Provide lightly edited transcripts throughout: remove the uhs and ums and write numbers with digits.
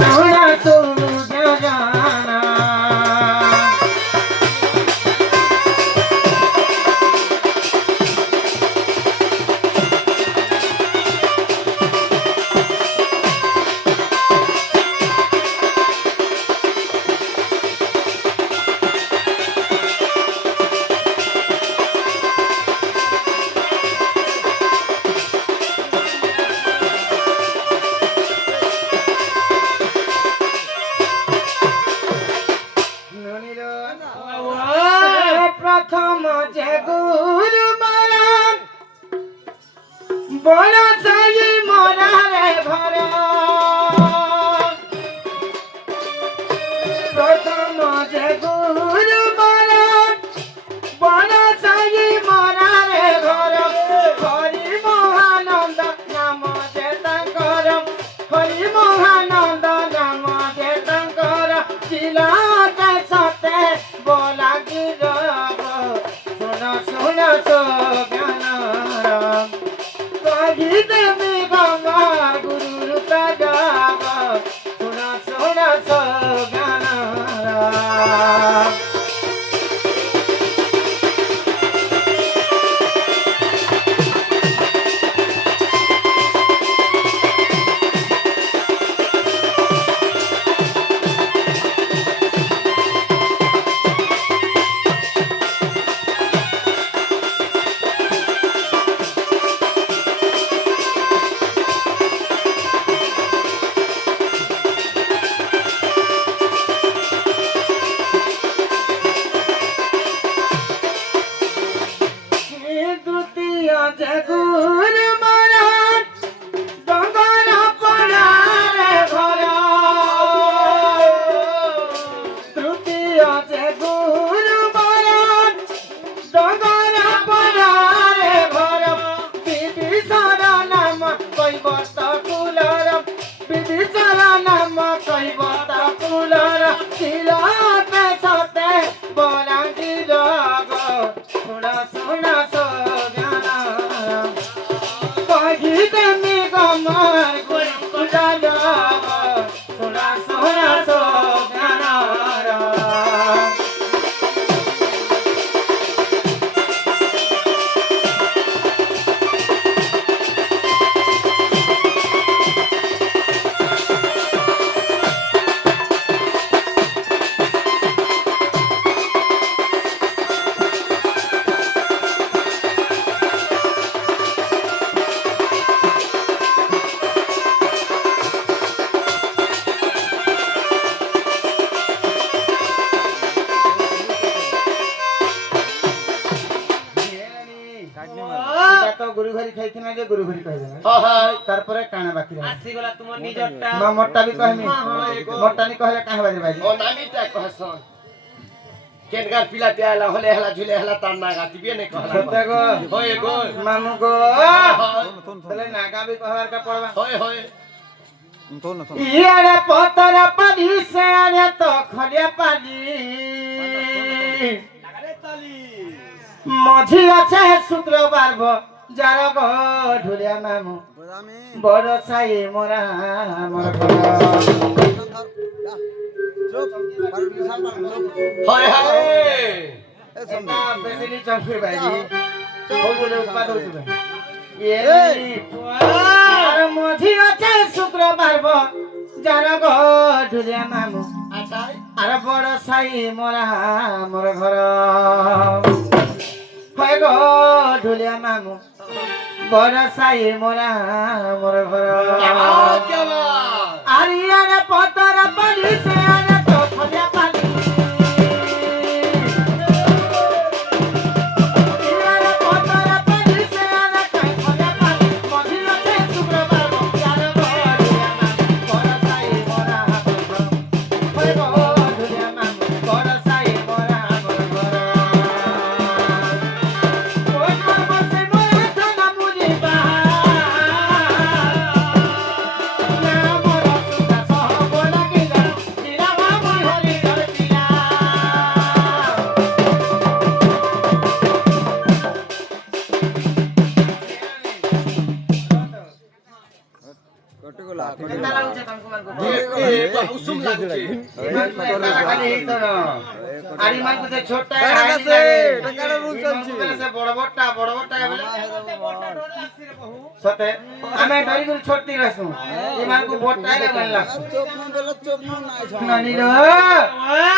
सोना तू जाना प्रथम जे गुरु मारा बन साई मोरा रे घर प्रथम जे गुरु मारा बन साई मोरा रे घर हरि महानंद नाम जे तांकर हरि महानंद नाम जे तांकर चिलाते सते बोला गिरब सुन सुन सो ज्ञान कही देवी गंगा गुरु रूप गाव सुन सुन सो ज्ञान जगुर मारा डंगर पड़ा रे घर तृतीय जगुर मारा डंगर पड़ा रे घर विभीषण नाम कैवत कुलर विभीषण नाम कैवत कुलर तिलते सते बलांगी रग सुन सुन सो देमी गमर गुरु जाना सोना सोना सो ज्ञाना गुरु घरी खाइथिना जे गुरु घरी कहबे हां हां तार परे काना बाकी रह आसी गला तुम निजटा मा मोटा भी कहमी मोटा नि कहले काहे बाजे बाजी ओ नामीटा कहसन केनगार पिला त्याला होले हला झुले हला तार नागा दिबे ने कहला सत्य गो होय गो मामू गो तले नागा भी कहवार का पड़वा होय होय यारे पतर पानी से आने तो खलिया पानी लगाले ताली मझी আছে শুক্রবার যার গো ঢুলিয়া মামু বড় ছাই মোরা মোর হয় হয় এটা বেশি চঙ্কুর ভাইজি ও বলে উৎপাদ হচ্ছে এই আর মঝি আছে শুক্রবার যার গো ঢুলিয়া মামু আচ্ছা আর বড় ছাই মোরা মোর ঘর হয় গো ঢুলিয়া মামু বড় সাই মোরা মোর ঘর আরিয়ার পতর পানি সে আরে তো খলিয়া পানি আরিয়ার পতর পানি সে আরে তো খলিয়া পানি মঝি আছে শুক্রবার যার ঢুলিয়া মামু বড় সাই মোরা হয় গো ঢুলিয়া মামু বড় সাই মোরা মোর ঘর না মোরা সুতা সহ বলা উসুম লাগুছে খালি এই তো না আর ইমান কুছে ছোটটা আছে এটা কার রুল চলছে সে বড় বড়টা বলে সতে আমি ডরি করে ছোটতি রাসু ইমান কো বড়টাই লাগল লাগছে চোখ না বেলা চোখ না নাই নানি রে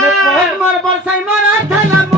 সে কোন মার বরসাই মার থানা